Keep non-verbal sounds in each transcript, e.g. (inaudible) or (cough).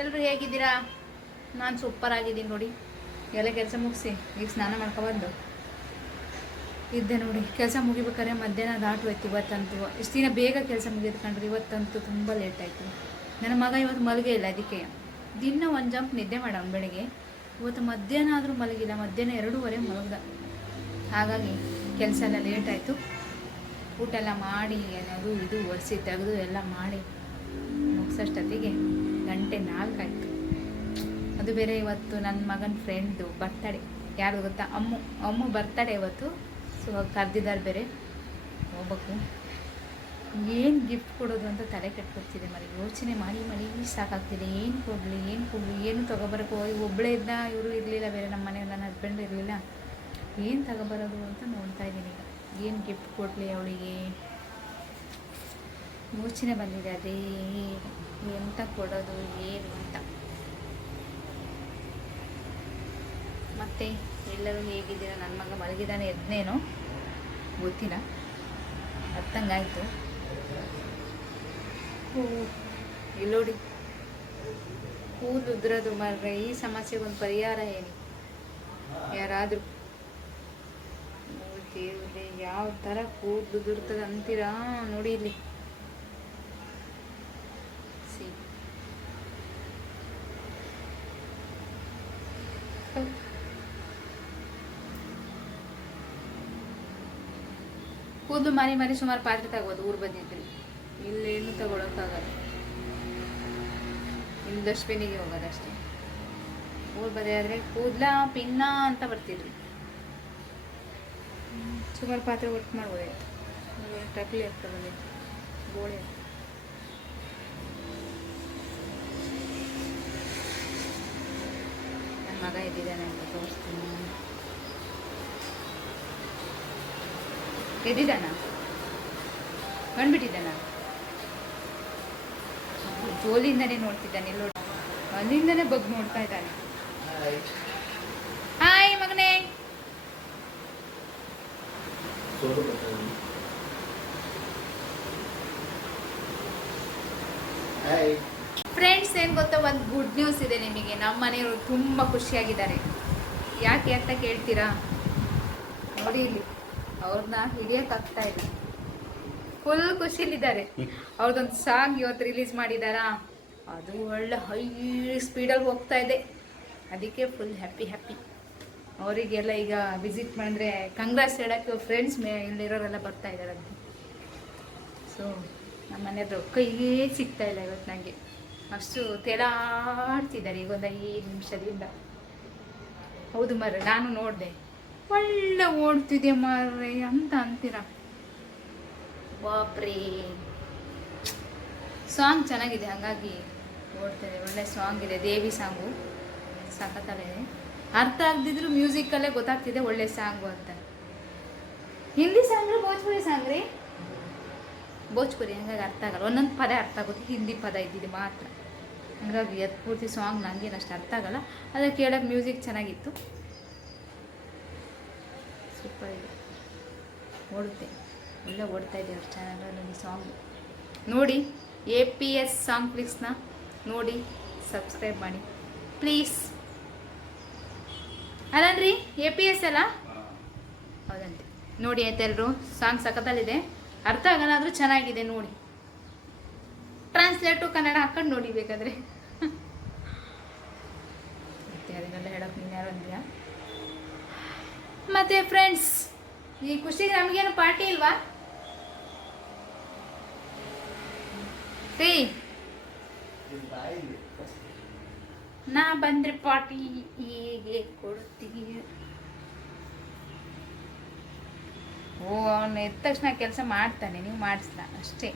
ಎಲ್ಲರೂ ಹೇಗಿದ್ದೀರಾ? ನಾನು ಸೂಪರ್ ಆಗಿದ್ದೀನಿ ನೋಡಿ. ಎಲ್ಲ ಕೆಲಸ ಮುಗಿಸಿ, ಈಗ ಸ್ನಾನ ಮಾಡ್ಕೊಬಂದು ಇದ್ದೆ ನೋಡಿ, ಕೆಲಸ ಮುಗಿಬೇಕಾದ್ರೆ ಮಧ್ಯಾಹ್ನ ದಾಟು ಆಯ್ತು ಇವತ್ತಂತೂ. ಇಷ್ಟು ದಿನ ಬೇಗ ಕೆಲಸ ಮುಗಿದು ಕಂಡ್ರಿ ಇವತ್ತಂತೂ ತುಂಬ ಲೇಟ್ ಆಯಿತು. ನನ್ನ ಮಗ ಇವತ್ತು ಮಲಗೇ ಇಲ್ಲ ಅದಕ್ಕೆ. ದಿನ ಒಂದು ಜಂಪ್ ನಿದ್ದೆ ಮಾಡೋಣ ಬೆಳಿಗ್ಗೆ. ಇವತ್ತು ಮಧ್ಯಾಹ್ನ ಆದರೂ ಮಲಗಿಲ್ಲ, ಮಧ್ಯಾಹ್ನ ಎರಡೂವರೆ ಮಲಗ್ದ. ಹಾಗಾಗಿ ಕೆಲಸ ಎಲ್ಲ ಲೇಟ್ ಆಯಿತು. ಊಟ ಎಲ್ಲ ಮಾಡಿ, ಏನಾದರೂ ಇದು ಒರೆಸಿ, ತೆಗೆದು ಎಲ್ಲ ಮಾಡಿ ಮುಗಿಸೋಷ್ಟೊತ್ತಿಗೆ. ಗಂಟೆ ನಾಲ್ಕಾಯಿತು. ಅದು ಬೇರೆ ಇವತ್ತು ನನ್ನ ಮಗನ ಫ್ರೆಂಡ್ದು ಬರ್ತಡೆ ಯಾರು ಗೊತ್ತಾ? ಅಮ್ಮು ಅಮ್ಮು ಬರ್ತಡೆ ಇವತ್ತು. ಸೊ ಕರೆದಿದ್ದಾರೆ ಬೇರೆ. ಹೋಗ್ಬೇಕು. ಏನು ಗಿಫ್ಟ್ ಕೊಡೋದು ಅಂತ ತಲೆ ಕೆಟ್ಕೊಡ್ತಿದೆ ಮರಿ. ಯೋಚನೆ ಮಾಡಿ ಮಾಡಿ ಸಾಕಾಗ್ತಿದೆ. ಏನು ಕೊಡಲಿ ಏನು ಕೊಡಲಿ, ಏನು ತೊಗೊಬರಕ್ಕೆ ಒಬ್ಬಳೇ ಇದ್ದ, ಇವರು ಇರಲಿಲ್ಲ, ಬೇರೆ ನಮ್ಮ ಮನೆಯವ್ರು ನನ್ನ ಹಸ್ಬೆಂಡ್ ಇರಲಿಲ್ಲ. ಏನು ತಗೊಬರೋದು ಅಂತ ನೋಡ್ತಾ ಇದ್ದೀನಿ ಈಗ. ಏನು ಗಿಫ್ಟ್ ಕೊಡಲಿ ಅವಳಿಗೆ? ಯೋಚನೆ ಬಂದಿದೆ, ಅದೇ. ಎಂತ ಕೊಡೋದು, ಏನು ಅಂತ. ಮತ್ತೆ ಎಲ್ಲರೂ ಹೇಗಿದ್ದೀರಾ? ನನ್ನ ಮಗ ಮಲಗಿದಾನೆ ಎದ್ನೇನೋ? ಗೊತ್ತಿಲ್ಲ. ಅರ್ಥಂಗಾಯ್ತು. ಇಲ್ಲೋಡಿ ಕೂದಲು ಉದ್ರೋದು ಮಾರ್ರೆ, ಈ ಸಮಸ್ಯೆಗೆ ಒಂದು ಪರಿಹಾರ ಏನು ಯಾರಾದರೂ. ದೇವ್ರೆ ಯಾವ ಥರ ಕೂದಲು ಉದುರ್ತದೆ ಅಂತೀರಾ? ನೋಡಿ ಇಲ್ಲಿ ಸಿ ಕೂದಲು ಮಾರಿ ಮಾರಿ ಸುಮಾರು ಪಾತ್ರೆ ತಗೋದು, ಊರು ಬಂದಿದ್ರಿ. ಇಲ್ಲೇನು ತಗೊಳಕ್ಕಾಗಲ್ಲ. ಇಲ್ಲಿ ಡಸ್ಟ್ಬಿನಿಗೆ ಹೋಗೋದಷ್ಟೇ ಊರು ಬದೇ ಆದರೆ ಕೂದಲ, ಪಿನ್ನ ಅಂತ ಬರ್ತಿದ್ರಿ. ಸುಮಾರು ಪಾತ್ರೆ ಒಟ್ಟು ಮಾಡ್ಬೋದಾಯ್ತು ಟಕ್ಲಿ ಹಾಕ್ತಾರೆ ಗೋಳಿ ನನ್ನ ಮಗ ಇದ್ದಿದ್ದಾನೆ ಅಂತ ತೋರಿಸ್ತೀನಿ. ಎದ್ದಿದ್ದಾನ ಬಂದ್ಬಿಟ್ಟಿದ್ದಾನ? ಜೋಲಿಂದನೇ ನೋಡ್ತಿದ್ದಾನೆ ಎಲ್ಲೋ ಅಲ್ಲಿಂದನೇ ಬಗ್ ನೋಡ್ತಾ ಇದ್ದಾನೆ. ಹಾಯ್ ಮಗನೇ. ಫ್ರೆಂಡ್ಸ್ ಏನು ಗೊತ್ತಾ? ಒಂದು ಗುಡ್ ನ್ಯೂಸ್ ಇದೆ ನಿಮಗೆ. ನಮ್ಮ ಮನೆಯವರು ತುಂಬಾ ಖುಷಿಯಾಗಿದ್ದಾರೆ. ಯಾಕೆ ಅಂತ ಕೇಳ್ತೀರಾ? ನೋಡಿ ಇಲ್ಲಿ. ಅವ್ರನ್ನ ಹಿಡಿಯೋಕ್ಕಾಗ್ತಾ ಇಲ್ಲ. ಫುಲ್ ಖುಷಿಲಿದ್ದಾರೆ. ಅವ್ರದ್ದೊಂದು ಸಾಂಗ್ ಇವತ್ತು ರಿಲೀಸ್ ಮಾಡಿದಾರಾ? ಅದು ಒಳ್ಳೆ ಹೈ ಸ್ಪೀಡಲ್ಲಿ ಹೋಗ್ತಾ ಇದೆ. ಅದಕ್ಕೆ ಫುಲ್ ಹ್ಯಾಪಿ ಹ್ಯಾಪಿ ಅವರಿಗೆಲ್ಲ ಈಗ ವಿಸಿಟ್ ಮಾಡಿದ್ರೆ ಕಂಗ್ರಾಸ್ ಹೇಳೋಕ್ಕೆ ಫ್ರೆಂಡ್ಸ್ ಮೇ ಇಲ್ಲಿರೋರೆಲ್ಲ ಬರ್ತಾ ಇದ್ದಾರೆ ಅಂತ. ಸೊ ನಮ್ಮ ಕೈಯೇ ಸಿಗ್ತಾ ಇಲ್ಲ ಇವತ್ತು ನನಗೆ ಅಷ್ಟು ತೇಲಾಡ್ತಿದ್ದಾರೆ ಈಗ ಒಂದು ಐದು ನಿಮಿಷದಿಂದ. ಹೌದು ಮರ ನಾನು ನೋಡಿದೆ. ಒಳ್ಳೆ ಓಡ್ತಿದೆ ಮಾರ್ರೆ ಅಂತ ಅಂತೀರ? ಬಾಪ್ರಿ. ಸಾಂಗ್ ಚೆನ್ನಾಗಿದೆ ಹಾಗಾಗಿ ಓಡ್ತಿದೆ ಒಳ್ಳೆ ಸಾಂಗ್ ಇದೆ ದೇವಿ ಸಾಂಗು ಸಖತ್ತಾಗಿದೆ ಅರ್ಥ ಆಗದಿದ್ರು ಮ್ಯೂಸಿಕಲ್ಲೇ ಗೊತ್ತಾಗ್ತಿದೆ ಒಳ್ಳೆ ಸಾಂಗು ಅಂತ. ಹಿಂದಿ ಸಾಂಗ್ ಭೋಜ್ಪುರಿ ಸಾಂಗ್ ರೀ? ಭೋಜ್ಪುರಿ ಹಂಗಾಗಿ ಅರ್ಥ ಆಗಲ್ಲ. ಒಂದೊಂದು ಪದ ಅರ್ಥ ಆಗುತ್ತೆ. ಹಿಂದಿ ಪದ ಇದ್ದಿದ್ದು ಮಾತ್ರ. ಹಂಗಾಗಿ ಅದು ಪೂರ್ತಿ ಸಾಂಗ್ ನನಗೇನು ಅಷ್ಟು ಅರ್ಥ ಆಗಲ್ಲ. ಆದರೆ ಕೇಳೋಕ್ಕೆ ಮ್ಯೂಸಿಕ್ ಚೆನ್ನಾಗಿತ್ತು. ಸೂಪರ್ ಇದೆ. ಓಡುತ್ತೆ. ಒಳ್ಳೆ ಓಡ್ತಾ ಇದೆ ಅವ್ರ ಚಾನಲಲ್ಲಿ ಸಾಂಗ್ ನೋಡಿ ಎ ಪಿ ಎಸ್ ಸಾಂಗ್ ಕ್ಲಿಕ್ಸ್ನ ನೋಡಿ ಸಬ್ಸ್ಕ್ರೈಬ್ ಮಾಡಿ. ಪ್ಲೀಸ್ ಅಲ್ಲನ್ರಿ ಎ ಪಿ ಎಸ್ ಅಲ್ಲ? ಹೌದಂತೆ ನೋಡಿ ಆಯ್ತು ಎಲ್ಲರೂ ಸಾಂಗ್ ಸಖತ್ತಲ್ಲಿದೆ. ಅರ್ಥ ಆಗಲ್ಲ ಆದರೂ ಚೆನ್ನಾಗಿದೆ ನೋಡಿ. ಟ್ರಾನ್ಸ್ಲೇಟು ಕನ್ನಡ ಹಾಕೊಂಡು ನೋಡಿ ಬೇಕಾದ್ರೆ ಮತ್ತೆ ಅದನ್ನೆಲ್ಲ ಹೇಳೋಕೆ ನೀನು ಯಾರು ಅಂದ್ಯಾ? ಮತ್ತೆ ಫ್ರೆಂಡ್ಸ್ ಈ ಖುಷಿಗೆ ನಮಗೇನು ಪಾರ್ಟಿ ಇಲ್ವಾ? ನಾ ಬಂದ್ರೆ ಪಾರ್ಟಿ ಹೀಗೆ ಕೊಡ್ತೀನಿ. ಓ, ಅವನು ಎದ್ದ ತಕ್ಷಣ ಕೆಲಸ ಮಾಡ್ತಾನೆ, ನೀವು ಮಾಡಿಸ್ಲ? ಅಷ್ಟೇ.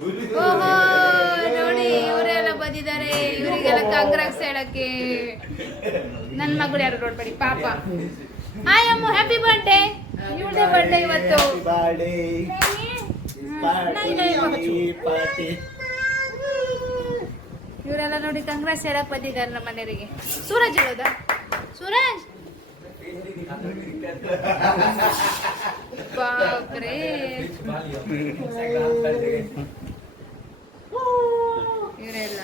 ಓಹೋ ನೋಡಿ ಇವರೆಲ್ಲ ಬಂದಿದ್ದಾರೆ. ಇವರಿಗೆಲ್ಲ ಕಾಂಗ್ರೆಸ್ ಹೇಳಕ್ಕೆ. ನನ್ನ ಮಗಳು ಯಾರು ನೋಡ್ಬೇಡಿ ಪಾಪ. ಹಾಯ್ ಅಮ್ಮ ಹ್ಯಾಪಿ ಬರ್ಡೇ ಇವಳದೇ ಬರ್ಡೇ ಇವತ್ತು. ಇವರೆಲ್ಲ ನೋಡಿ ಕಾಂಗ್ರೆಸ್ ಹೇಳಕ್ ಬಂದಿದ್ದಾರೆ ನಮ್ಮ ಮನೆಯವರಿಗೆ. ಸೂರಜ್ ಹೇಳೋದಾ ಸೂರಜ್? (laughs) ಬಾಪ್ರೇ. ಇವರೆಲ್ಲ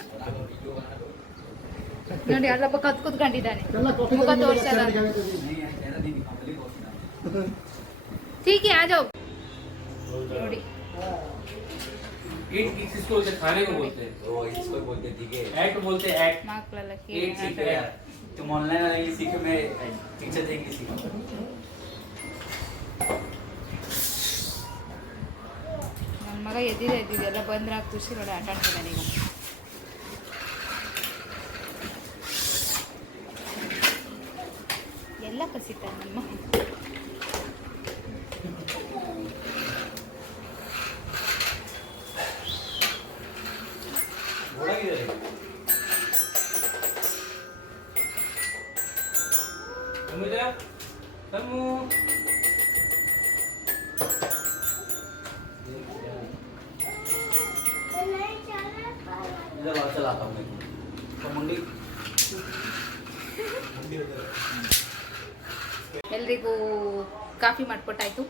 ನೋಡಿ ಅಲ್ಲೊಬ್ಬ ಕತ್ ಕೂತ್ಕೊಂಡಿದ್ದಾನೆ ಮುಖ ತೋರ್ಸಲ್ಲ ठीक है आ जाओ ನೋಡಿ ईट किसको बोलते हैं? खाने को बोलते हैं वो इसको बोलते हैं ठीक है एक्ट बोलते हैं एक्ट ಮಕ್ಕಳೆಲ್ಲ एट सीख ಕೇಳಿ यार तुम ऑनलाइन वाला ये सीखे मैं पिक्चर देख के सीखा ಮಗ ಎದ್ದಿದೆ ಎದ್ದಿದೆ. ಎಲ್ಲ ಬಂದ್ರೆ ಖುಷಿ ನೋಡಿ ಆಟ ಆಡ್ತಿದ್ದಾನೆ ಈಗ. ಎಲ್ಲ ಕಸಿತಾನೆ ನಮ್ಮ. घोड़ा किधर है समुद्र समू इधर वाला चलाता हूँ मैं तो मुंडी मुंडी उधर है। ಎಲ್ರಿಗೂ ಕಾಫಿ ಮಾಡಿಕೊಟ್ಟಾಯ್ತು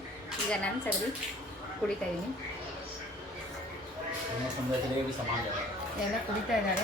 ಈಗ ನಾನು ಸರ್ವಿ ಕುಡಿತಾ ಇದ್ದೀನಿ मैं समझा चलेगा भी सामान जा रहा है ಎಲ್ಲ ಕುಡಿತಾ ಇದ್ದಾರೆ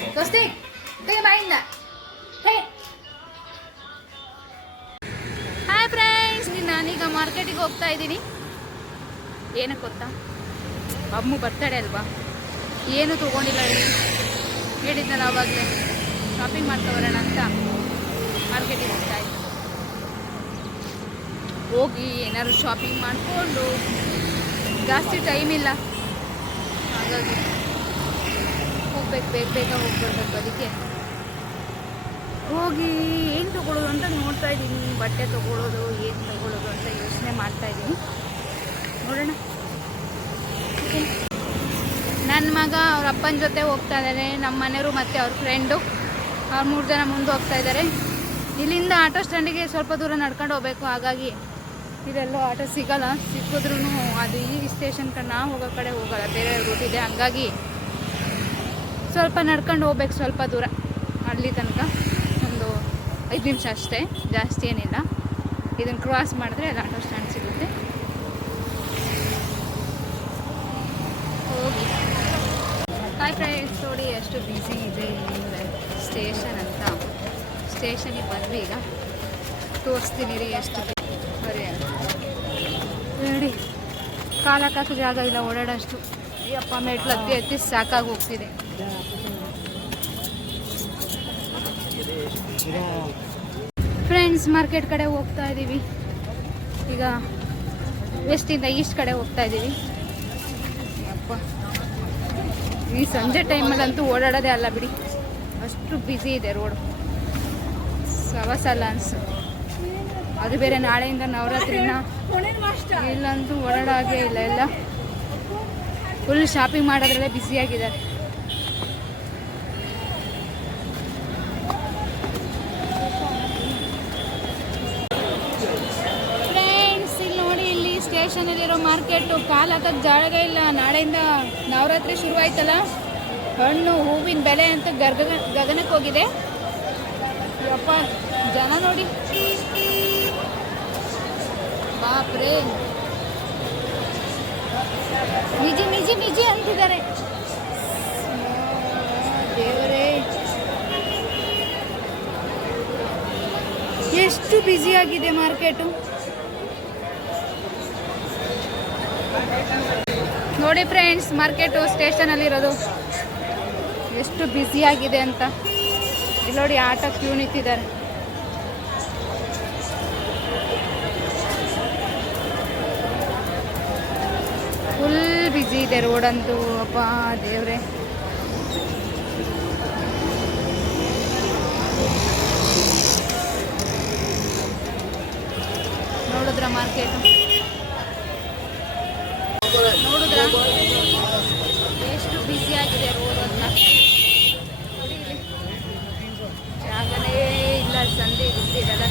Kostik, ito yung main. Hey! Hi friends! ನಾನೀಗ ಮಾರ್ಕೆಟಿಗೆ ಹೋಗ್ತಾ ಇದ್ದೀನಿ. ಏನಕ್ಕೆ ಗೊತ್ತಾ? ಅಮ್ಮು ಬರ್ತಾಳೆ ಅಲ್ವಾ? ಏನು ತೊಗೊಂಡಿಲ್ಲ ಹೇಳಿದ್ನಲ್ಲ ಅವಾಗಲೇ. ಶಾಪಿಂಗ್ ಮಾಡ್ಕೊಬರೋಣ ಅಂತ ಮಾರ್ಕೆಟಿಗೆ ಹೋಗ್ತಾ ಹೋಗಿ ಏನಾದ್ರು ಶಾಪಿಂಗ್ ಮಾಡಿಕೊಂಡು ಜಾಸ್ತಿ ಟೈಮ್ ಇಲ್ಲ. ಹಾಗಾಗಿ ಹೋಗ್ಬೇಕು ಬೇಗ ಬೇಗ ಹೋಗ್ಬರ್ಬೇಕು ಅದಕ್ಕೆ. ಹೋಗಿ ಏನು ತೊಗೊಳ್ಳೋದು ಅಂತ ನೋಡ್ತಾ ಇದ್ದೀನಿ. ಬಟ್ಟೆ ತೊಗೊಳ್ಳೋದು ಏನು ತೊಗೊಳ್ಳೋದು ಅಂತ ಯೋಚನೆ ಮಾಡ್ತಾ ಇದ್ದೀನಿ. ನೋಡೋಣ. ನನ್ನ ಮಗ ಅವ್ರ ಅಪ್ಪನ ಜೊತೆ ಹೋಗ್ತಾ ಇದ್ದಾರೆ ನಮ್ಮ ಮನೆಯವರು ಮತ್ತು ಅವ್ರ ಫ್ರೆಂಡು ಅವ್ರು ಮೂರು ಜನ ಮುಂದೆ ಹೋಗ್ತಾ ಇದ್ದಾರೆ ಇಲ್ಲಿಂದ ಆಟೋ ಸ್ಟ್ಯಾಂಡಿಗೆ ಸ್ವಲ್ಪ ದೂರ ನಡ್ಕೊಂಡು ಹೋಗ್ಬೇಕು. ಹಾಗಾಗಿ ಇದೆಲ್ಲೋ ಆಟೋ ಸಿಗೋಲ್ಲ. ಸಿಕ್ಕಿದ್ರೂ ಅದು ಈ ಸ್ಟೇಷನ್ ಕಡೆ ನಾವು ಹೋಗೋ ಕಡೆ ಹೋಗೋಲ್ಲ. ಬೇರೆ ರೂಟ್ ಇದೆ. ಹಂಗಾಗಿ ಸ್ವಲ್ಪ ನಡ್ಕೊಂಡು ಹೋಗ್ಬೇಕು, ಸ್ವಲ್ಪ ದೂರ. ಅಲ್ಲಿ ತನಕ ಒಂದು ಐದು ನಿಮಿಷ ಅಷ್ಟೇ, ಜಾಸ್ತಿ ಏನಿಲ್ಲ. ಇದನ್ನು ಕ್ರಾಸ್ ಮಾಡಿದ್ರೆ ಅಲ್ಲಿ ಆಟೋ ಸ್ಟ್ಯಾಂಡ್ ಸಿಗುತ್ತೆ. ಹೋಗಿ. ಹಾಯ್ ಫ್ರೆಂಡ್ಸ್ ನೋಡಿ ಎಷ್ಟು ಬ್ಯುಸಿ ಇದೆ ಸ್ಟೇಷನ್ ಅಂತ. ಸ್ಟೇಷನಿಗೆ ಬಂದ್ವಿ ಈಗ. ತೋರಿಸ್ತೀನಿ ರೀ ಎಷ್ಟು ಬರೀ ನೋಡಿ ಕಾಲಕ್ಕೆ ಜಾಗ ಇಲ್ಲ, ಓಡಾಡೋಷ್ಟು. ಅಪ್ಪ ಮೆಟ್ಲು ಹತ್ತಿ ಹತ್ತಿ ಸಾಕಾಗಿ ಹೋಗ್ತಿದೆ. ಫ್ರೆಂಡ್ಸ್ ಮಾರ್ಕೆಟ್ ಕಡೆ ಹೋಗ್ತಾ ಇದ್ದೀವಿ ಈಗ ವೆಸ್ಟಿಂದ ಈಸ್ಟ್ ಕಡೆ ಹೋಗ್ತಾ ಇದ್ದೀವಿ ಅಪ್ಪ, ಈ ಸಂಜೆ ಟೈಮಲ್ಲಂತೂ ಓಡಾಡೋದೇ ಅಲ್ಲ ಬಿಡಿ. ಅಷ್ಟು ಬ್ಯುಸಿ ಇದೆ ರೋಡ್ ಸವಸಲ್ಲ ಅನ್ಸು ಅದು ಬೇರೆ ನಾಳೆಯಿಂದ ನವರಾತ್ರಿನ ಇಲ್ಲಂತೂ ಓಡಾಡೋದೇ ಇಲ್ಲ, ಎಲ್ಲ ಫುಲ್ ಶಾಪಿಂಗ್ ಮಾಡೋದ್ರಲ್ಲೇ ಬ್ಯುಸಿಯಾಗಿದ್ದಾರೆ ಫ್ರೆಂಡ್ಸ್ ಇಲ್ಲಿ ನೋಡಿ, ಇಲ್ಲಿ ಸ್ಟೇಷನಲ್ಲಿರೋ ಮಾರ್ಕೆಟು ಕಾಲು ಹಾಕಕ್ಕೆ ಜಾಗ ಇಲ್ಲ. ನಾಳೆಯಿಂದ ನವರಾತ್ರಿ ಶುರುವಾಯ್ತಲ್ಲ? ಹಣ್ಣು, ಹೂವಿನ ಬೆಲೆ ಅಂತ ಗರ್ಗ ಗಗನಕ್ಕೆ ಹೋಗಿದೆ. ಯಪ್ಪ, ಜನ ನೋಡಿ. ಬಾಪ್ರೇ. ನಿಜಿ ಮಿಜಿ ಮಿಜಿ ಅಂತಿದ್ದಾರೆ. ದೇವರೇ. ಎಷ್ಟು ಬ್ಯುಸಿ ಆಗಿದೆ ಮಾರ್ಕೆಟು? ನೋಡಿ ಫ್ರೆಂಡ್ಸ್ ಮಾರ್ಕೆಟು ಸ್ಟೇಷನಲ್ಲಿರೋದು ಎಷ್ಟು ಬ್ಯುಸಿ ಆಗಿದೆ ಅಂತ. ಇಲ್ಲಿ ನೋಡಿ ಆಟೋ ಕ್ಯೂ ನಿಂತಿದ್ದಾರೆ. ಫುಲ್ ಬಿಜಿ ಇದೆ ರೋಡಂತೂ ಅಪ್ಪ ದೇವ್ರೆ. ನೋಡಿದ್ರ ಮಾರ್ಕೆಟ್ ನೋಡಿದ್ರ? ಎಷ್ಟು ಬಿಜಿ ಆಗಿದೆ ರೋಡ್ ಅಂತ. ಜಾಗನೇ ಇಲ್ಲ, ಸಂಜೆ ಇದ್ದಿರಲ್ಲ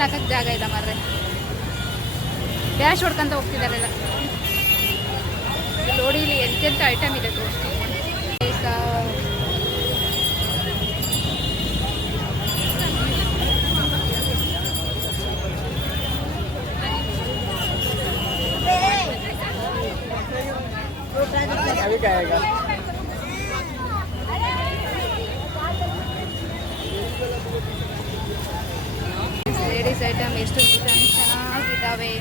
ಕಾಲು ಹಾಕಕ್ಕೆ ಜಾಗ ಇಲ್ಲ ಮಾರ್ರೆ ಡ್ಯಾಶ್ ಹೊಡ್ಕೊಂತ ಹೋಗ್ತಿದಾರೆಲ್ಲ ಇಲ್ಲಿ ನೋಡಿ ಇಲ್ಲಿ ಎಂತೆಂಥ ಐಟಮ್ ಇದೆ ತೋರಿಸ್ತೀನಿ ಈಗ अभी क्या आएगा ಎಷ್ಟು ಚೆನ್ನಾಗಿದ್ದಾವೆ.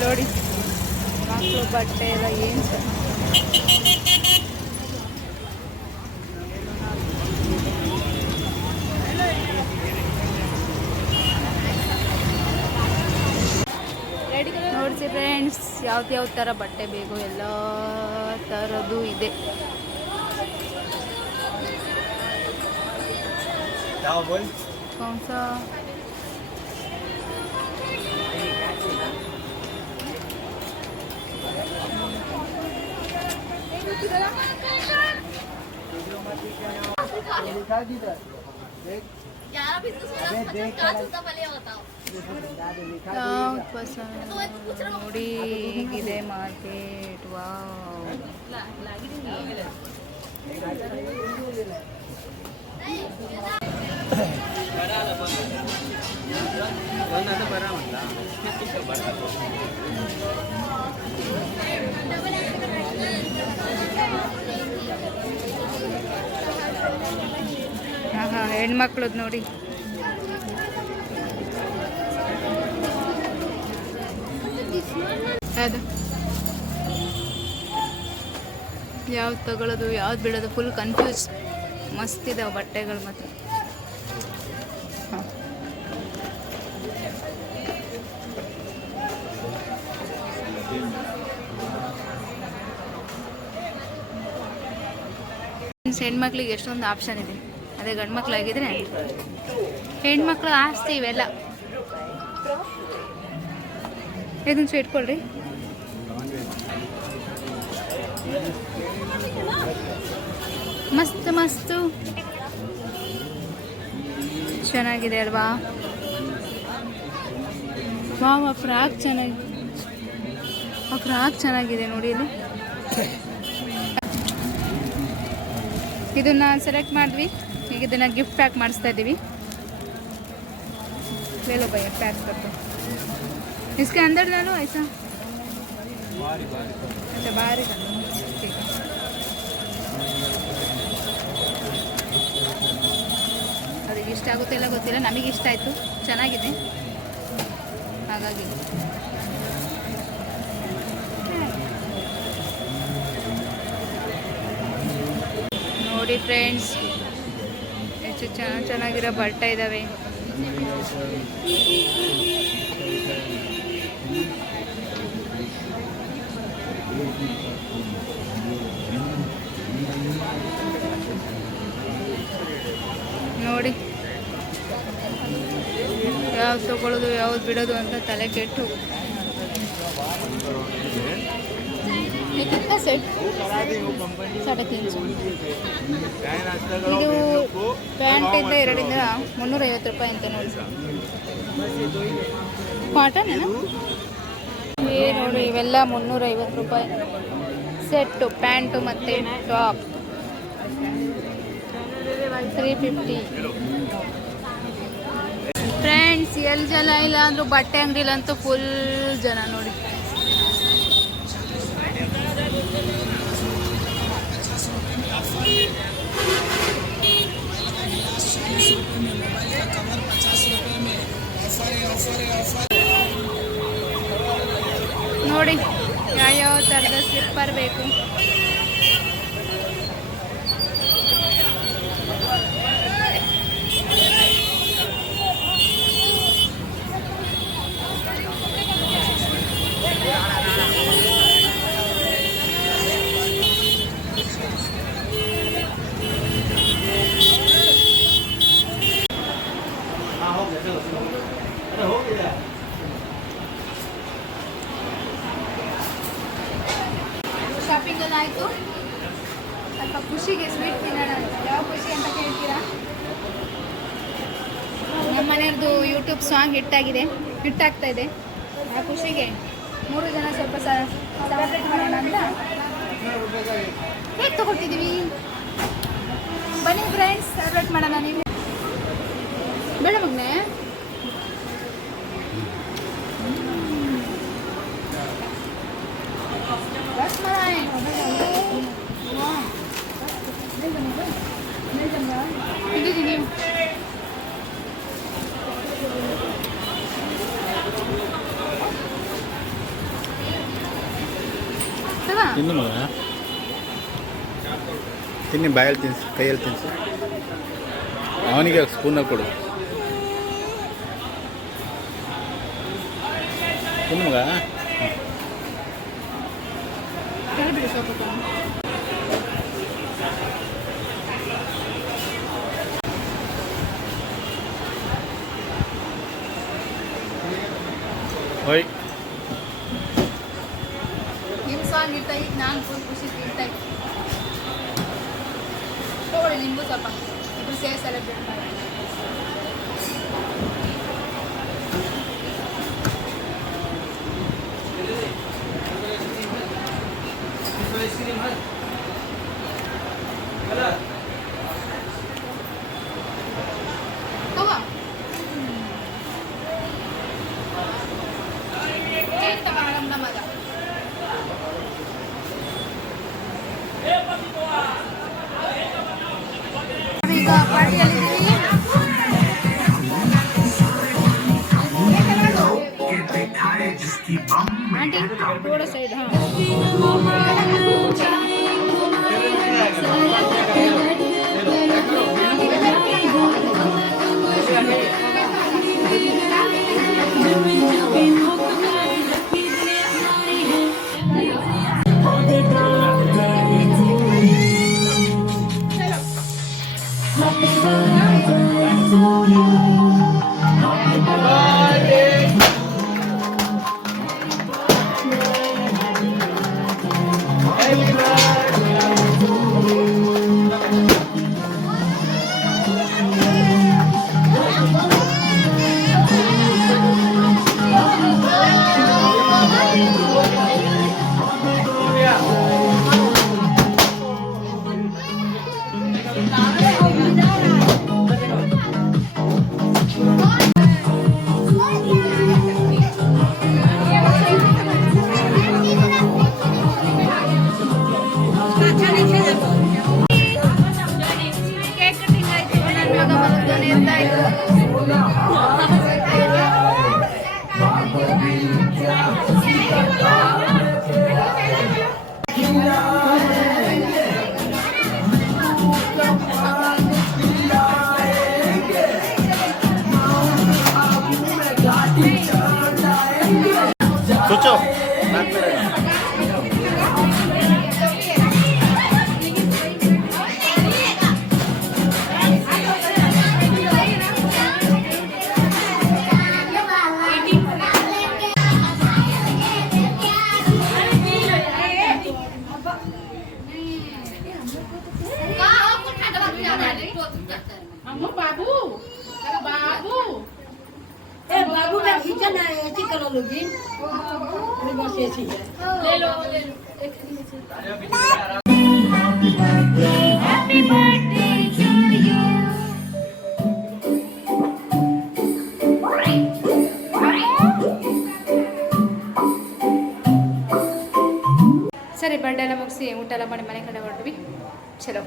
ನೋಡಿ, ಮಕ್ಕಳು ಬಟ್ಟೆ ಎಲ್ಲ ಏನು ನೋಡಿಸಿ ಫ್ರೆಂಡ್ಸ್ ಯಾವ್ದು ಯಾವ ಥರ ಬಟ್ಟೆ ಬೇಕು ಎಲ್ಲ ಥರದ್ದು ಇದೆ क्या बोल कौन सा लिखा किधर देख अबे देख लिखा ಯಾವ್ದು ಪಸಂದ್ ನೋಡಿ ಹೀಗಿದೆ ಮಾರ್ಕೆಟ್ ವಾವ್ ಹಾಂ ಹಾಂ ಹೆಣ್ಮಕ್ಳದ್ದು ನೋಡಿ. ಅದು. ಯಾವ್ದು ತಗೊಳ್ಳೋದು ಯಾವ್ದು ಬಿಡೋದು ಫುಲ್ ಕನ್ಫ್ಯೂಸ್ ಮಸ್ತ್ ಇದಾವೆ ಬಟ್ಟೆಗಳು ಮಾತ್ರ. ಹೆಣ್ಮಕ್ಳಿಗೆ ಎಷ್ಟೊಂದು ಆಪ್ಷನ್ ಇದೆ. ಅದೇ ಗಂಡು ಮಕ್ಕಳಾಗಿದ್ರೆ ಹೆಣ್ಮಕ್ಳು ಆಸ್ತಿ ಇವೆಲ್ಲ. ಇದನ್ನು ಸ್ವೀಟ್ ಕೊಡ್ರಿ ಮಸ್ತ್ ಮಸ್ತು. ಚೆನ್ನಾಗಿದೆ ಅಲ್ವಾ? ವಾವ್ ಆ ಫ್ರಾಕ್ ಚೆನ್ನಾಗಿ ಆ ಫ್ರಾಕ್ ಚೆನ್ನಾಗಿದೆ ನೋಡಿ ಇಲ್ಲಿ ಇದನ್ನ ಸೆಲೆಕ್ಟ್ ಮಾಡಿದ್ವಿ ಈಗ ಇದನ್ನ ಗಿಫ್ಟ್ ಪ್ಯಾಕ್ ಮಾಡಿಸ್ತಾ ಇದ್ದೀವಿ ले लो भैया पैक कर दो इसके अंदर डालो ऐसा अच्छा बाहर ही डालो ठीक है ಅದಕ್ಕೆ ಇಷ್ಟ ಆಗುತ್ತೆ ಇಲ್ಲ ಗೊತ್ತಿಲ್ಲ ನಮಗೆ ಇಷ್ಟ ಆಯಿತು ಚೆನ್ನಾಗಿದೆ ಹಾಗಾಗಿ ನೋಡಿ ಫ್ರೆಂಡ್ಸ್ ಎಷ್ಟು ಚೆನ್ನಾಗಿ ಚೆನ್ನಾಗಿರೋ ಬಟ್ಟೆ ಇದ್ದಾವೆ ನೋಡಿ. ಯಾವ್ದು ತಗೊಳ್ಳೋದು ಯಾವ್ದು ಬಿಡೋದು ಅಂತ ತಲೆ ಕೆಟ್ಟು. कितना सेट साढ़े तीन सौ ಇದು ಪ್ಯಾಂಟಿಂದ ಎರಡಿಂದ ಮುನ್ನೂರೈವತ್ತು ರೂಪಾಯಿ ಅಂತ ನೋಡಿ ಕಾಟನ್ ಏ ನೋಡಿ ಇವೆಲ್ಲ ಮುನ್ನೂರೈವತ್ತು ರೂಪಾಯಿ ಸೆಟ್ಟು ಪ್ಯಾಂಟು ಮತ್ತು ಟಾಪ್ ತ್ರೀ ಫಿಫ್ಟಿ ಫ್ರೆಂಡ್ಸ್ ಎಲ್ಲಿ ಜನ ಇಲ್ಲ ಅಂದರೂ ಬಟ್ಟೆ ಅಂಗಡಿಲಂತೂ ಫುಲ್ ಜನ ನೋಡಿ ನೋಡಿ ಯಾವ್ಯಾವ ಥರದ ಸ್ಲಿಪ್ಪರ್ ಬೇಕು? ಹಿಟ್ಟಾಗಿದೆ, ಹಿಟ್ಟಾಗ್ತಾ ಇದೆ. ಆ ಖುಷಿಗೆ ಮೂರು ಜನ ಸ್ವಲ್ಪ ಸೆಲೆಬ್ರೇಟ್ ಮಾಡೋಣ ಅಂತ ಹೇಗೆ ತಗೊಳ್ತಿದ್ದೀವಿ. ಬನ್ನಿ ಫ್ರೆಂಡ್ಸ್ ಸೆಲೆಬ್ರೇಟ್ ಮಾಡೋಣ ನೀವು. ಬೇಡ ಮಗನೆ. ತಗೋ. ತಿನ್ನು ಮಗ ತಿನ್ನಿ ಬಾಯಲ್ಲಿ ತಿನ್ಸು ಕೈಯಲ್ಲಿ ತಿನ್ಸು ಅವನಿಗೆ ಸ್ಪೂನಲ್ಲಿ ಕೊಡು ತಿನ್ನು ಮಗ ಹೇಳ್ಬಿಡಿ ಸ್ವಲ್ಪ ತಗೋ. ಹೋಯ್ ನಾನು ಫುಲ್ ಖುಷಿ ತಿಂತಾ ಇದ್ದೆ ತಗೊಳ್ಳಿ ನಿಮಗೂ ಸ್ವಲ್ಪ ಇಬ್ರು ಸೇರಿ ಸೆಲೆಬ್ರೇಟ್ Thank you. 좋죠? 아, 네. ಬರ್ಡೇ ಎಲ್ಲ ಮುಗಿಸಿ ಊಟ ಎಲ್ಲ ಮಾಡಿ ಮನೆ ಕಡೆ ಹೊರಟ್ವಿ. ಚಲೋ.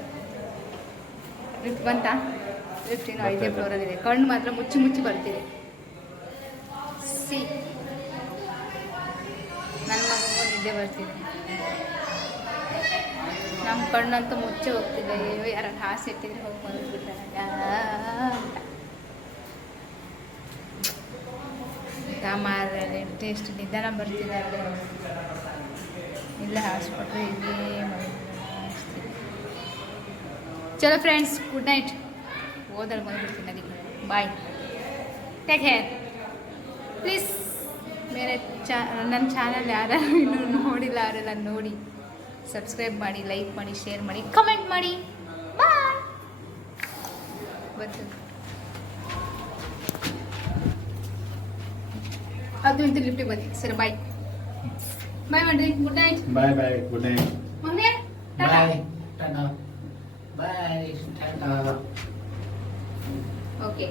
ಲಿಫ್ಟ್ ಬಂತಾ? ಲಿಫ್ಟ್ ಇನ್ನು ಐದೇ ಫ್ಲೋರಲ್ಲಿದೆ ಕಣ್ಣು ಮಾತ್ರ ಮುಚ್ಚಿ ಮುಚ್ಚಿ ಬರ್ತಿದೆ. ಸಿ. ನನ್ನ ಮಗನಿಗೂ ನಿದ್ದೆ ಬರ್ತಿದೆ. ನಮ್ಮ ಕಣ್ಣಂತೂ ಮುಚ್ಚಿ ಹೋಗ್ತಿದೆ. ಅಯ್ಯೋ ಯಾರು ಹಾಸು ಇಟ್ಟಿದ್ರೆ ಹೋಗಿ ಬಂದ್ಬಿಟ್ಟಾಗ ಮಾರಲ್ಲಿ ಎಷ್ಟು ನಿಧಾನ ಬರ್ತಿದ್ದಾರೆ ಇಲ್ಲ, ಹಾಸ್ಪಿಟ್ಲು ಇಲ್ಲಿ ಚಲೋ ಫ್ರೆಂಡ್ಸ್ ಗುಡ್ ನೈಟ್ ಓದಲು ಬಂದ್ಬಿಡ್ತೀನಿ ಅದಕ್ಕೆ. ಬಾಯ್ ಟೇಕ್ ಕೇರ್ ಪ್ಲೀಸ್ ಬೇರೆ ಚಾ ನನ್ನ ಚಾನಲ್ ಯಾರು ಇನ್ನೂ ನೋಡಿಲ್ಲ ಅವರೆಲ್ಲ ನೋಡಿ ಸಬ್ಸ್ಕ್ರೈಬ್ ಮಾಡಿ ಲೈಕ್ ಮಾಡಿ ಶೇರ್ ಮಾಡಿ ಕಮೆಂಟ್ ಮಾಡಿ. ಬಾಯ್ ಬರ್ತದೆ. ಅದು ನಿಮಿಷ ಲಿಫ್ಟಿಗೆ ಬನ್ನಿ ಸರಿ ಬಾಯ್ ಬಾಯ್ ಮಾಡ್ರಿ good night bye bye good night mummy tata tata bye tata okay